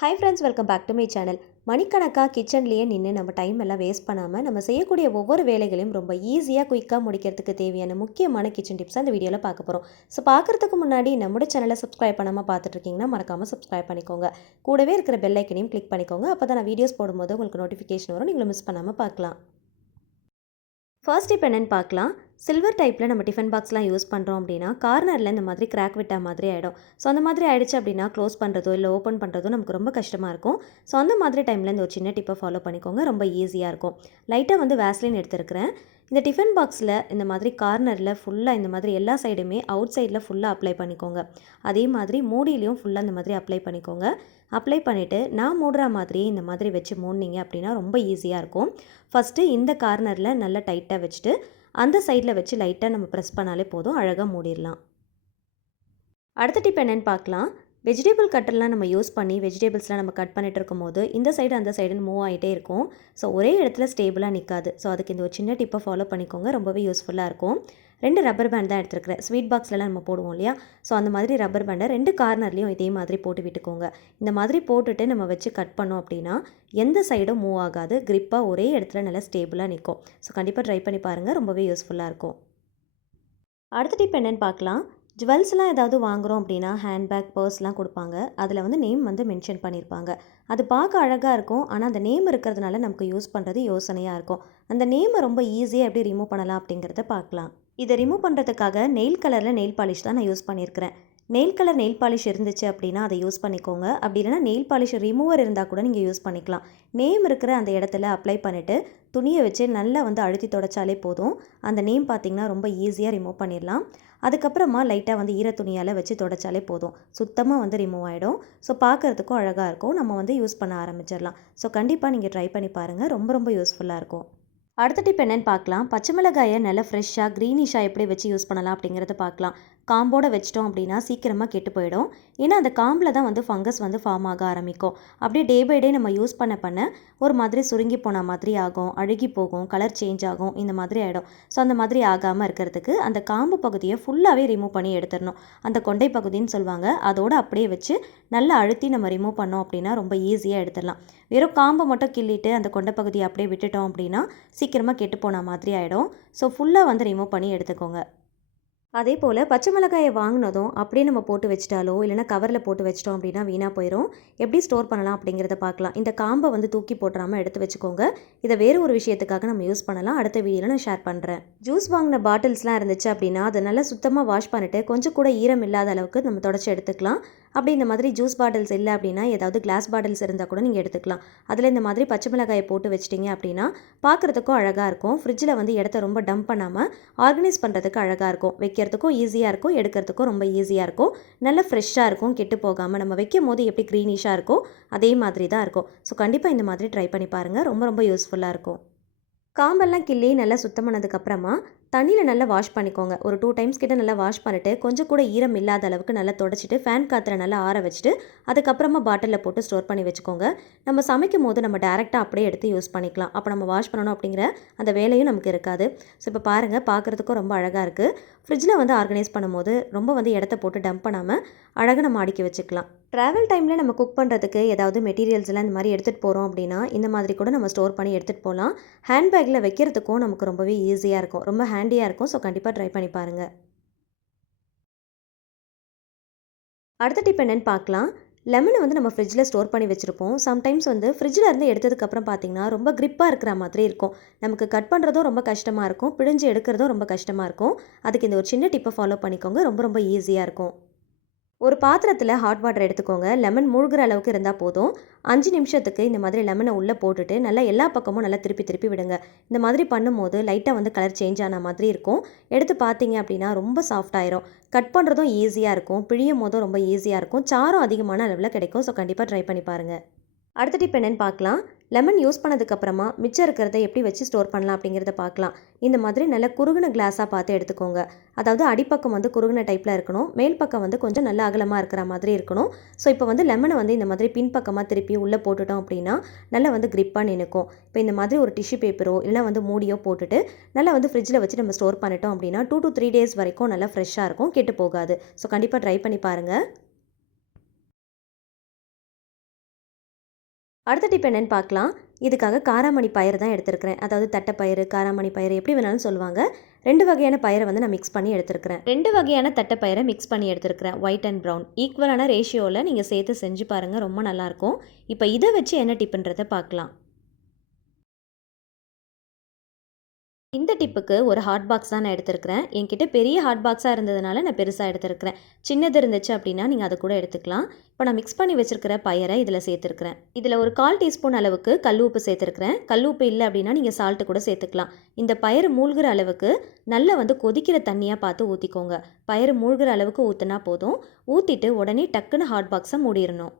Hi friends, welcome back to my channel. மணிக்கணக்காக கிச்சன்லேயே நின்று நம்ம டைம் எல்லாம் வேஸ்ட் பண்ணாமல் நம்ம செய்யக்கூடிய ஒவ்வொரு வேலைகளையும் ரொம்ப ஈஸியாக குயிக்காக முடிக்கிறதுக்கு தேவையான முக்கியமான கிச்சன் டிப்ஸ் அந்த வீடியோவில் பார்க்க போகிறோம். ஸோ பார்க்குறதுக்கு முன்னாடி நம்மளோட சேனலை சப்ஸ்கிரைப் பண்ணாமல் பார்த்துட்ருக்கீங்கன்னா மறக்காமல் சப்ஸ்கிரைப் பண்ணிக்கோங்க. கூடவே இருக்கிற பெல் ஐக்கனையும் கிளிக் பண்ணிக்கோங்க. அப்போ தான் நான் வீடியோஸ் போடும்போது உங்களுக்கு நோட்டிஃபிகேஷன் வரும், நீங்களும் மிஸ் பண்ணாமல் பார்க்கலாம். ஃபர்ஸ்ட் இப்போ என்னென்னு பார்க்கலாம். சில்வர் டைப்பில் நம்ம டிஃபன் பாக்ஸ்லாம் யூஸ் பண்ணுறோம் அப்படின்னா கார்னரில் இந்த மாதிரி கிராக் விட்டா மாதிரி ஆகிடும். ஸோ அந்த மாதிரி ஆகிடுச்சு அப்படின்னா க்ளோஸ் பண்ணுறதோ இல்லை ஓப்பன் பண்ணுறதோ நமக்கு ரொம்ப கஷ்டமாக இருக்கும். ஸோ அந்த மாதிரி டைமில் இந்த ஒரு சின்ன டிப்பை ஃபாலோ பண்ணிக்கோங்க, ரொம்ப ஈஸியாக இருக்கும். லைட்டாக வந்து வேஸ்லின் எடுத்துருக்கிறேன். இந்த டிஃபன் பாக்ஸில் இந்த மாதிரி கார்னரில் ஃபுல்லாக இந்த மாதிரி எல்லா சைடுமே அவுட் சைடில் ஃபுல்லாக அப்ளை பண்ணிக்கோங்க. அதே மாதிரி மூடியிலையும் ஃபுல்லாக இந்த மாதிரி அப்ளை பண்ணிக்கோங்க. அப்ளை பண்ணிவிட்டு நான் மூடுற மாதிரியே இந்த மாதிரி வச்சு மூடினீங்க அப்படின்னா ரொம்ப ஈஸியாக இருக்கும். ஃபஸ்ட்டு இந்த கார்னரில் நல்லா டைட்டாக வச்சுட்டு அந்த சைடில் வச்சு லைட்டாக நம்ம ப்ரெஸ் பண்ணாலே போதும், அழகாக மூடிடலாம். அடுத்த டிப் என்னென்னு பார்க்கலாம். வெஜிடபிள் கட்டர்லாம் நம்ம யூஸ் பண்ணி வெஜிடபிள்ஸ்லாம் நம்ம கட் பண்ணிட்டு இருக்கும்போது இந்த சைடு அந்த சைடுன்னு மூவ் ஆகிட்டே இருக்கும். ஸோ ஒரே இடத்துல ஸ்டேபிளாக நிற்காது. ஸோ அதுக்கு இந்த ஒரு சின்ன டிப்பை ஃபாலோ பண்ணிக்கோங்க, ரொம்பவே யூஸ்ஃபுல்லாக இருக்கும். 2 ரப்பர் பேண்ட் தான் எடுத்துருக்கிறேன். ஸ்வீட் பாக்ஸ்லாம் நம்ம போடுவோம் இல்லையா, ஸோ அந்த மாதிரி ரப்பர் பேண்டை 2 கார்னர்லேயும் இதே மாதிரி போட்டு விட்டுக்கோங்க. இந்த மாதிரி போட்டுட்டு நம்ம வச்சு கட் பண்ணோம் அப்படின்னா எந்த சைடும் மூவ் ஆகாது, கிரிப்பாக ஒரே இடத்துல நல்லா ஸ்டேபிளாக நிற்கும். ஸோ கண்டிப்பாக ட்ரை பண்ணி பாருங்கள், ரொம்பவே யூஸ்ஃபுல்லாக இருக்கும். அடுத்த டிப் என்னென்னு பார்க்கலாம். ஜுவல்ஸ்லாம் ஏதாவது வாங்குகிறோம் அப்படின்னா ஹேண்ட்பேக், பர்ஸ்லாம் கொடுப்பாங்க. அதில் வந்து நேம் வந்து மென்ஷன் பண்ணியிருப்பாங்க. அது பார்க்க அழகாக இருக்கும், ஆனால் அந்த நேம் இருக்கிறதுனால நமக்கு யூஸ் பண்ணுறது யோசனையாக இருக்கும். அந்த நேமை ரொம்ப ஈஸியாக எப்படி ரிமூவ் பண்ணலாம் அப்படிங்கிறத பார்க்கலாம். இதை ரிமூவ் பண்ணுறதுக்காக நெயில் கலரில் நெயில் பாலிஷ் தான் நான் யூஸ் பண்ணியிருக்கிறேன். நெயில் கலர் நெயில் பாலிஷ் இருந்துச்சு அப்படின்னா அதை யூஸ் பண்ணிக்கோங்க. அப்படி இல்லைனா நெயில் பாலிஷ் ரிமூவர் இருந்தால் கூட நீங்கள் யூஸ் பண்ணிக்கலாம். நேம் இருக்கிற அந்த இடத்துல அப்ளை பண்ணிவிட்டு துணியை வச்சு நல்லா வந்து அழுத்தி தொடச்சாலே போதும். அந்த நேம் பார்த்திங்கன்னா ரொம்ப ஈஸியாக ரிமூவ் பண்ணிடலாம். அதுக்கப்புறமா லைட்டாக வந்து ஈர துணியால் வச்சு தொடச்சாலே போதும், சுத்தமாக வந்து ரிமூவ் ஆகிடும். ஸோ பார்க்குறதுக்கும் அழகாக இருக்கும், நம்ம வந்து யூஸ் பண்ண ஆரம்பிச்சிடலாம். ஸோ கண்டிப்பாக நீங்கள் ட்ரை பண்ணி பாருங்கள், ரொம்ப ரொம்ப யூஸ்ஃபுல்லாக இருக்கும். அடுத்த டிப் என்னென்னு பார்க்கலாம். பச்சை மிளகாயை நல்லா ஃப்ரெஷ்ஷாக க்ரீனிஷாக எப்படி வச்சு யூஸ் பண்ணலாம் அப்படிங்கிறத பார்க்கலாம். காம்போடு வச்சிட்டோம் அப்படின்னா சீக்கிரமாக கெட்டு போயிடும். ஏன்னா அந்த காம்பில் தான் வந்து ஃபங்கஸ் வந்து ஃபார்ம் ஆக ஆரம்பிக்கும். அப்படியே டே பை டே நம்ம யூஸ் பண்ண ஒரு மாதிரி சுருங்கி போன மாதிரி ஆகும், அழுகி போகும், கலர் சேஞ்ச் ஆகும், இந்த மாதிரி ஆகிடும். ஸோ அந்த மாதிரி ஆகாமல் இருக்கிறதுக்கு அந்த காம்பு பகுதியை ஃபுல்லாகவே ரிமூவ் பண்ணி எடுத்துடணும். அந்த கொண்டை பகுதின்னு சொல்லுவாங்க, அதோடு அப்படியே வச்சு நல்லா அழுத்தி நம்ம ரிமூவ் பண்ணோம் அப்படின்னா ரொம்ப ஈஸியாக எடுத்துடலாம். வெறும் காம்பை மட்டும் கிள்ளிட்டு அந்த கொண்டை பகுதியை அப்படியே விட்டுட்டோம் அப்படின்னா சீக்கிரமாக கெட்டு போன மாதிரி ஆகிடும். ஸோ ஃபுல்லாக வந்து ரிமூவ் பண்ணி எடுத்துக்கோங்க. அதே போல் பச்சை மிளகாயை வாங்கினதும் அப்படியே நம்ம போட்டு வச்சிட்டாலோ இல்லைனா கவரில் போட்டு வச்சிட்டோம் அப்படின்னா வீணாக போயிடும். எப்படி ஸ்டோர் பண்ணலாம் அப்படிங்கிறத பார்க்கலாம். இந்த காம்பை வந்து தூக்கி போட்டுறாமல் எடுத்து வச்சுக்கோங்க. இதை வேறு ஒரு விஷயத்துக்காக நம்ம யூஸ் பண்ணலாம். அடுத்த வீடியோவில் நான் ஷேர் பண்ணுறேன். ஜூஸ் வாங்கின பாட்டில்ஸ்லாம் இருந்துச்சு அப்படின்னா அதை நல்லா சுத்தமாக வாஷ் பண்ணிவிட்டு கொஞ்சம் கூட ஈரம் இல்லாத அளவுக்கு நம்ம தொடச்சி எடுத்துக்கலாம். அப்படி இந்த மாதிரி ஜூஸ் பாட்டில்ஸ் இல்லை அப்படின்னா ஏதாவது கிளாஸ் பாட்டில்ஸ் இருந்தால் கூட நீங்கள் எடுத்துக்கலாம். அதில் இந்த மாதிரி பச்சை மிளகாயை போட்டு வச்சிட்டிங்க அப்படின்னா பார்க்குறதுக்கும் அழகாக இருக்கும். ஃப்ரிட்ஜில் வந்து இடத்த ரொம்ப டம்ப் பண்ணாமல் ஆர்கனைஸ் பண்ணுறதுக்கு அழகாக இருக்கும். வைக்கிறதுக்கும் ஈஸியாக இருக்கும், எடுக்கிறதுக்கும் ரொம்ப ஈஸியாக இருக்கும். நல்லா ஃப்ரெஷ்ஷாக இருக்கும், கெட்டு போகாமல். நம்ம வைக்கும் போது எப்படி க்ரீனிஷாக இருக்கும் அதே மாதிரி தான் இருக்கும். ஸோ கண்டிப்பாக இந்த மாதிரி ட்ரை பண்ணி பாருங்கள், ரொம்ப ரொம்ப யூஸ்ஃபுல்லாக இருக்கும். காம்பெல்லாம் கிள்ளி நல்லா சுத்தம் பண்ணதுக்கப்புறமா தண்ணியில் நல்லா வாஷ் பண்ணிக்கோங்க. ஒரு 2 டைம்ஸ் கிட்ட நல்லா வாஷ் பண்ணிவிட்டு கொஞ்சம் கூட ஈரம் இல்லாத அளவுக்கு நல்லா தொடச்சிட்டு ஃபேன் காற்றுல நல்லா ஆற வச்சுட்டு அதுக்கப்புறமா பாட்டிலில் போட்டு ஸ்டோர் பண்ணி வச்சுக்கோங்க. நம்ம சமைக்கும் போது நம்ம டேரெக்டாக அப்படியே எடுத்து யூஸ் பண்ணிக்கலாம். அப்போ நம்ம வாஷ் பண்ணணும் அப்படிங்கிற அந்த வேலையும் நமக்கு இருக்காது. ஸோ இப்போ பாருங்கள், பார்க்குறதுக்கும் ரொம்ப அழகாக இருக்குது. ஃப்ரிட்ஜில் வந்து ஆர்கனைஸ் பண்ணும்போது ரொம்ப வந்து இடத்த போட்டு டம்ப் பண்ணாமல் அழகாக நம்ம அடுக்கி வச்சுக்கலாம். ட்ராவல் டைமில் நம்ம குக் பண்ணுறதுக்கு ஏதாவது மெட்டீரியல்ஸ் எல்லாம் இந்த மாதிரி எடுத்துகிட்டு போகிறோம் அப்படின்னா இந்த மாதிரி கூட நம்ம ஸ்டோர் பண்ணி எடுத்துகிட்டு போகலாம். ஹேண்ட்பேக்கில் வைக்கிறதுக்கும் நமக்கு ரொம்பவே ஈஸியாக இருக்கும், ரொம்ப ஹேண்டியாக இருக்கும். ஸோ கண்டிப்பாக ட்ரை பண்ணி பாருங்கள். அடுத்த டிப் என்னென்னு பார்க்கலாம். லெமனை வந்து நம்ம ஃப்ரிட்ஜில் ஸ்டோர் பண்ணி வச்சுருப்போம். சம்டைம்ஸ் வந்து ஃப்ரிட்ஜில் இருந்து எடுத்ததுக்கப்புறம் பார்த்திங்கன்னா ரொம்ப கிரிப்பாக இருக்கிற மாதிரி இருக்கும். நமக்கு கட் பண்ணுறதும் ரொம்ப கஷ்டமாக இருக்கும், பிழிஞ்சு எடுக்கிறதும் ரொம்ப கஷ்டமாக இருக்கும். அதுக்கு இந்த ஒரு சின்ன டிப்பை ஃபாலோ பண்ணிக்கோங்க, ரொம்ப ரொம்ப ஈஸியாக இருக்கும். ஒரு பாத்திரத்தில் ஹாட் வாட்டர் எடுத்துக்கோங்க. லெமன் மூழ்கிற அளவுக்கு இருந்தால் போதும். 5 நிமிஷத்துக்கு இந்த மாதிரி லெமனை உள்ளே போட்டுட்டு நல்லா எல்லா பக்கமும் நல்லா திருப்பி திருப்பி விடுங்க. இந்த மாதிரி பண்ணும்போது லைட்டாக வந்து கலர் சேஞ்ச் ஆன மாதிரி இருக்கும். எடுத்து பார்த்தீங்க அப்படின்னா ரொம்ப சாஃப்டாயிரும். கட் பண்ணுறதும் ஈஸியாக இருக்கும், பிழியும் போதும் ரொம்ப ஈஸியாக இருக்கும். சாரம் அதிகமான அளவில் கிடைக்கும். ஸோ கண்டிப்பாக ட்ரை பண்ணி பாருங்கள். அடுத்த டிப் என்னென்னு பார்க்கலாம். லெமன் யூஸ் பண்ணதுக்கப்புறமா மிச்சம் இருக்கிறத எப்படி வச்சு ஸ்டோர் பண்ணலாம் அப்படிங்கிறத பார்க்கலாம். இந்த மாதிரி நல்ல குறுகின கிளாஸாக பார்த்து எடுத்துக்கோங்க. அதாவது அடிப்பக்கம் வந்து குறுகின டைப்பில் இருக்கணும், மேல் பக்கம் வந்து கொஞ்சம் நல்ல அகலமாக இருக்கிற மாதிரி இருக்கணும். ஸோ இப்போ வந்து லெமனை வந்து இந்த மாதிரி பின்பக்கமாக திருப்பி உள்ளே போட்டுட்டோம் அப்படின்னா நல்லா வந்து கிரிப்பாக நினைக்கும். இப்போ இந்த மாதிரி ஒரு டிஷ்யூ பேப்பரோ இல்லை வந்து மூடியோ போட்டுட்டு நல்லா வந்து ஃப்ரிட்ஜில் வச்சு நம்ம ஸ்டோர் பண்ணிட்டோம் அப்படின்னா 2 to 3 days வரைக்கும் நல்லா ஃப்ரெஷ்ஷாக இருக்கும், கெட்டு போகாது. ஸோ கண்டிப்பாக ட்ரை பண்ணி பாருங்கள். அடுத்த டிப் என்னன்னு பார்க்கலாம். இதுக்காக காராமணி பயிறு தான் எடுத்திருக்கிறேன். அதாவது தட்டைப்பயிறு, காராமணி பயிறு எப்படி வேணாலும் சொல்லுவாங்க. 2 வகையான பயிரை வந்து நான் மிக்ஸ் பண்ணி எடுத்திருக்கிறேன். 2 வகையான தட்டைப்பயிரை மிக்ஸ் பண்ணி எடுத்திருக்கிறேன். ஒயிட் அண்ட் ப்ரௌன் ஈக்குவலான ரேஷியோவில் நீங்கள் சேர்த்து செஞ்சு பாருங்கள், ரொம்ப நல்லாயிருக்கும். இப்போ இதை வச்சு என்ன டிப்புன்றதை பார்க்கலாம். இந்த டிப்புக்கு ஒரு ஹாட் பாக்ஸ் தான் நான் எடுத்திருக்கிறேன். என்கிட்ட பெரிய ஹாட் பாக்ஸாக இருந்ததுனால நான் பெருசாக எடுத்திருக்கிறேன். சின்னது இருந்துச்சு அப்படின்னா நீங்கள் அதை கூட எடுத்துக்கலாம். இப்போ நான் மிக்ஸ் பண்ணி வச்சுருக்கிற பயிரை இதில் சேர்த்துருக்கிறேன். இதில் ஒரு 1/4 டீஸ்பூன் அளவுக்கு கல் உப்பு சேர்த்துருக்கிறேன். கல் உப்பு இல்லை அப்படின்னா நீங்கள் சால்ட்டு கூட சேர்த்துக்கலாம். இந்த பயிறு மூழ்கிற அளவுக்கு நல்லா வந்து கொதிக்கிற தண்ணியாக பார்த்து ஊற்றிக்கோங்க. பயிறு மூழ்கிற அளவுக்கு ஊற்றினா போதும். ஊற்றிட்டு உடனே டக்குன்னு ஹாட் பாக்ஸை மூடிடணும்.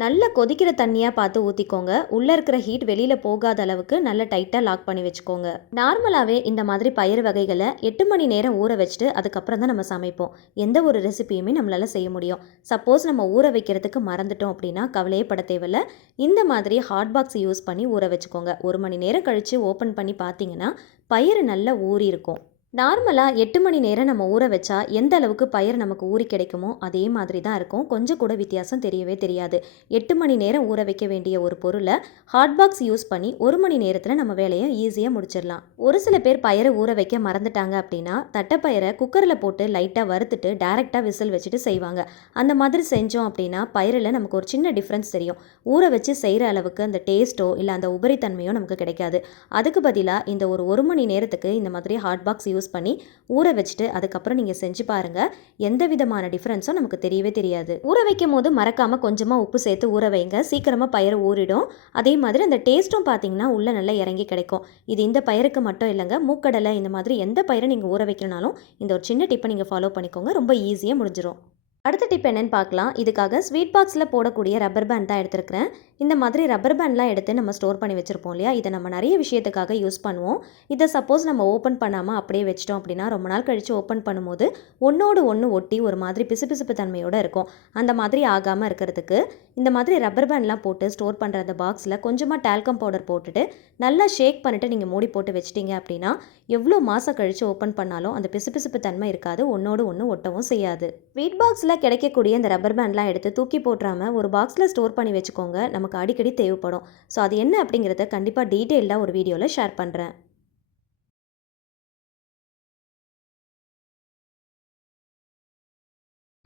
நல்ல கொதிக்கிற தண்ணியாக பார்த்து ஊற்றிக்கோங்க. உள்ளே இருக்கிற ஹீட் வெளியில் போகாத அளவுக்கு நல்ல டைட்டாக லாக் பண்ணி வச்சுக்கோங்க. நார்மலாகவே இந்த மாதிரி பயிறு வகைகளை 8 மணி நேரம் ஊற வச்சுட்டு அதுக்கப்புறம் தான் நம்ம சமைப்போம். எந்த ஒரு ரெசிபியுமே நம்மளால் செய்ய முடியும். சப்போஸ் நம்ம ஊற வைக்கிறதுக்கு மறந்துட்டோம் அப்படின்னா கவலையே பட தேவையில்ல. இந்த மாதிரி ஹாட் பாக்ஸ் யூஸ் பண்ணி ஊற வச்சுக்கோங்க. 1 மணி நேரம் கழித்து ஓப்பன் பண்ணி பார்த்தீங்கன்னா பயிறு நல்லா ஊறி இருக்கும். நார்மலாக 8 மணி நேரம் நம்ம ஊற வச்சா எந்த அளவுக்கு பயிர் நமக்கு ஊறி கிடைக்குமோ அதே மாதிரி தான் இருக்கும். கொஞ்சம் கூட வித்தியாசம் தெரியவே தெரியாது. 8 மணி நேரம் ஊற வைக்க வேண்டிய ஒரு பொருளை ஹாட் பாக்ஸ் யூஸ் பண்ணி 1 மணி நேரத்தில் நம்ம வேலையை ஈஸியாக முடிச்சிடலாம். ஒரு சில பேர் பயிரை ஊற வைக்க மறந்துட்டாங்க அப்படின்னா தட்டைப்பயிரை குக்கரில் போட்டு லைட்டாக வறுத்துட்டு டேரெக்டாக விசில் வச்சுட்டு செய்வாங்க. அந்த மாதிரி செஞ்சோம் அப்படின்னா பயிரில் நமக்கு ஒரு சின்ன டிஃப்ரென்ஸ் தெரியும். ஊற வச்சு செய்கிற அளவுக்கு அந்த டேஸ்ட்டோ இல்லை அந்த உபரித்தன்மையோ நமக்கு கிடைக்காது. அதுக்கு பதிலாக இந்த ஒரு 1 மணி நேரத்துக்கு இந்த மாதிரி ஹாட் பாக்ஸ் யூஸ் பண்ணி ஊற வச்சுட்டு அதுக்கப்புறம் நீங்கள் செஞ்சு பாருங்கள். எந்த விதமான டிஃப்ரென்ஸும் நமக்கு தெரியவே தெரியாது. ஊற வைக்கும் போது மறக்காமல் கொஞ்சமாக உப்பு சேர்த்து ஊற வைங்க. சீக்கிரமாக பயிறு ஊறிடும். அதே மாதிரி அந்த டேஸ்ட்டும் பார்த்தீங்கன்னா உள்ளே நல்லா இறங்கி கிடைக்கும். இது இந்த பயிருக்கு மட்டும் இல்லைங்க, மூக்கடலை இந்த மாதிரி எந்த பயிரை நீங்கள் ஊற வைக்கணும்னாலும் இந்த ஒரு சின்ன டிப்பை நீங்கள் ஃபாலோ பண்ணிக்கோங்க. ரொம்ப ஈஸியாக முடிஞ்சிடும். அடுத்த டிப் என்னன்னு பார்க்கலாம். இதுக்காக ஸ்வீட் பாக்ஸில் போடக்கூடிய ரப்பர் பேண்ட் தான் எடுத்துருக்கிறேன். இந்த மாதிரி ரப்பர் பேண்ட்லாம் எடுத்து நம்ம ஸ்டோர் பண்ணி வச்சுருப்போம் இல்லையா, இதை நம்ம நிறைய விஷயத்துக்காக யூஸ் பண்ணுவோம். இதை சப்போஸ் நம்ம ஓப்பன் பண்ணாமல் அப்படியே வச்சிட்டோம் அப்படின்னா ரொம்ப நாள் கழித்து ஓப்பன் பண்ணும்போது ஒன்றோடு ஒன்று ஒட்டி ஒரு மாதிரி பிசுபிசுப்பு தன்மையோடு இருக்கும். அந்த மாதிரி ஆகாமல் இருக்கிறதுக்கு இந்த மாதிரி ரப்பர் பேண்ட்லாம் போட்டு ஸ்டோர் பண்ணுற அந்த பாக்ஸில் கொஞ்சமாக டால்கம் பவுடர் போட்டுட்டு நல்லா ஷேக் பண்ணிவிட்டு நீங்கள் மூடி போட்டு வச்சிட்டிங்க அப்படின்னா எவ்வளோ மாதம் கழித்து ஓப்பன் பண்ணாலும் அந்த பிசுபிசுப்பு தன்மை இருக்காது, ஒன்றோடு ஒன்று ஒட்டவும் செய்யாது. ஸ்வீட் பாக்ஸில் கிடைக்கக்கூடிய இந்த ரப்பர் பேண்ட்லாம் எடுத்து தூக்கி போட்டுறாமல் ஒரு பாக்ஸில் ஸ்டோர் பண்ணி வச்சுக்கோங்க. நமக்கு அடிக்கடி தேவைப்படும். ஸோ அது என்ன அப்படிங்கிறத கண்டிப்பாக டீட்டெயில்டாக ஒரு வீடியோவில் ஷேர் பண்ணுறேன்.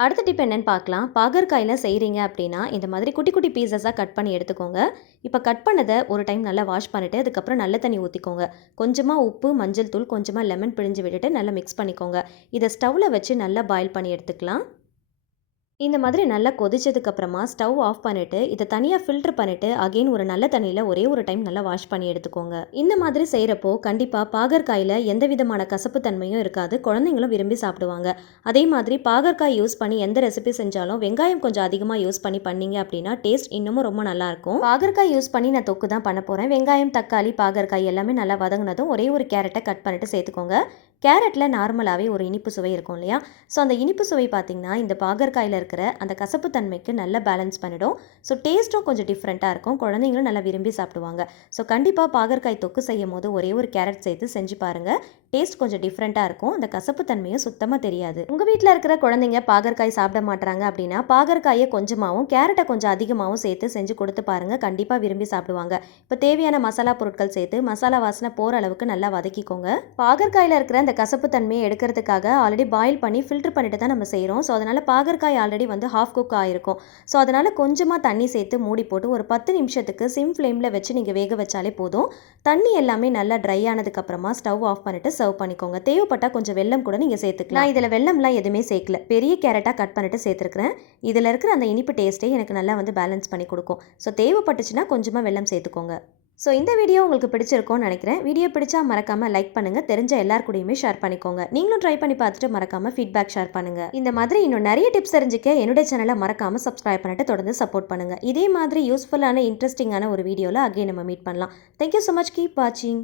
அடுத்த டிப் என்னன்னு பார்க்கலாம். பாகற்காயில் செய்கிறீங்க அப்படின்னா இந்த மாதிரி குட்டி குட்டி பீசஸாக கட் பண்ணி எடுத்துக்கோங்க. இப்போ கட் பண்ணதை ஒரு டைம் நல்லா வாஷ் பண்ணிவிட்டு அதுக்கப்புறம் நல்ல தண்ணி ஊற்றிக்கோங்க. கொஞ்சமாக உப்பு, மஞ்சள் தூள், கொஞ்சமாக லெமன் பிழிஞ்சு விட்டுட்டு நல்லா மிக்ஸ் பண்ணிக்கோங்க. இதை ஸ்டவ்வில் வச்சு நல்லா பாயில் பண்ணி எடுத்துக்கலாம். இந்த மாதிரி நல்லா கொதிச்சதுக்கப்புறமா ஸ்டவ் ஆஃப் பண்ணிவிட்டு இதை தனியாக ஃபில்டர் பண்ணிவிட்டு அகெயின் ஒரு நல்ல தண்ணியில் ஒரே ஒரு டைம் நல்லா வாஷ் பண்ணி எடுத்துக்கோங்க. இந்த மாதிரி செய்கிறப்போ கண்டிப்பாக பாகற்காயில் எந்த விதமான கசப்பு தன்மையும் இருக்காது. குழந்தைங்களும் விரும்பி சாப்பிடுவாங்க. அதே மாதிரி பாகற்காய் யூஸ் பண்ணி எந்த ரெசிபி செஞ்சாலும் வெங்காயம் கொஞ்சம் அதிகமாக யூஸ் பண்ணீங்க அப்படின்னா டேஸ்ட் இன்னமும் ரொம்ப நல்லாயிருக்கும். பாகற்காய் யூஸ் பண்ணி நான் தொக்கு தான் பண்ண போகிறேன். வெங்காயம், தக்காளி, பாகற்காய் எல்லாமே நல்லா வதங்கினதும் ஒரே ஒரு கேரட்டை கட் பண்ணிவிட்டு சேர்த்துக்கோங்க. கேரட்டில் நார்மலாகவே ஒரு இனிப்பு சுவை இருக்கும் இல்லையா, ஸோ அந்த இனிப்பு சுவை பார்த்திங்கன்னா இந்த பாகற்காயில் இருக்கிற அந்த கசப்பு தன்மைக்கு நல்லா பேலன்ஸ் பண்ணிடும். ஸோ டேஸ்ட்டும் கொஞ்சம் டிஃப்ரெண்ட்டாக இருக்கும். குழந்தைங்களும் நல்லா விரும்பி சாப்பிடுவாங்க. ஸோ கண்டிப்பாக பாகற்காய் தொக்கு செய்யும் போது ஒரே ஒரு கேரட் சேர்த்து செஞ்சு பாருங்கள். டேஸ்ட் கொஞ்சம் டிஃப்ரெண்ட்டாக இருக்கும். அந்த கசப்பு தன்மையும் சுத்தமாக தெரியாது. உங்கள் வீட்டில் இருக்கிற குழந்தைங்க பாகற்காய் சாப்பிட மாட்டாங்க அப்படின்னா பாகற்காயை கொஞ்சமாகவும் கேரட்டை கொஞ்சம் அதிகமாகவும் சேர்த்து செஞ்சு கொடுத்து பாருங்கள். கண்டிப்பாக விரும்பி சாப்பிடுவாங்க. இப்போ தேவையான மசாலா பொருட்கள் சேர்த்து மசாலா வாசனை போகிற அளவுக்கு நல்லா வதக்கிக்கோங்க. பாகற்காயில் இருக்கிற அந்த கசப்பு தன்மையை எடுக்கிறதுக்காக ஆல்ரெடி பாயில் பண்ணி ஃபில்டர் பண்ணிட்டு தான் நம்ம செய்கிறோம். ஸோ அதனால் பாகற்காய் ஆல்ரெடி வந்து ஹாஃப் குக் ஆகிருக்கும். ஸோ அதனால் கொஞ்சமாக தண்ணி சேர்த்து மூடி போட்டு ஒரு 10 நிமிஷத்துக்கு சிம் ஃப்ளேமில் வச்சு நீங்கள் வேக வச்சாலே போதும். தண்ணி எல்லாமே நல்லா ட்ரை ஆனதுக்கப்புறமா ஸ்டவ் ஆஃப் பண்ணிவிட்டு சர்வ் பண்ணிக்கோங்க. தேவைப்பட்டால் கொஞ்சம் வெல்லம் கூட நீங்கள் சேர்த்துக்கலாம். நான் இதில் வெல்லம்லாம் எதுவுமே சேர்க்கல, பெரிய கேரட்டாக கட் பண்ணிவிட்டு சேர்த்துருக்கிறேன். இதில் இருக்கிற அந்த இனிப்பு டேஸ்ட்டே எனக்கு நல்லா வந்து பேலன்ஸ் பண்ணி கொடுக்கும். ஸோ தேவைப்பட்டுச்சுன்னா கொஞ்சமாக வெல்லம் சேர்த்துக்கோங்க. ஸோ இந்த வீடியோ உங்களுக்கு பிடிச்சிருக்கும்னு நினைக்கிறேன். வீடியோ பிடிச்சா மறக்காமல் லைக் பண்ணுங்கள். தெரிஞ்ச எல்லார் கூடயுமே ஷேர் பண்ணிக்கோங்க. நீங்களும் ட்ரை பண்ணி பார்த்துட்டு மறக்காமல் ஃபீட்பேக் ஷேர் பண்ணுங்கள். இந்த மாதிரி இன்னும் நிறைய டிப்ஸ் தெரிஞ்சுக்க என்னுடைய சேனலை மறக்காமல் சப்ஸ்கிரைப் பண்ணிட்டு தொடர்ந்து சப்போர்ட் பண்ணுங்கள். இதே மாதிரி யூஸ்ஃபுல்லான இன்ட்ரெஸ்டிங்கான ஒரு வீடியோவில் அகைன் நம்ம மீட் பண்ணலாம். Thank you so much. கீப் வாட்சிங்.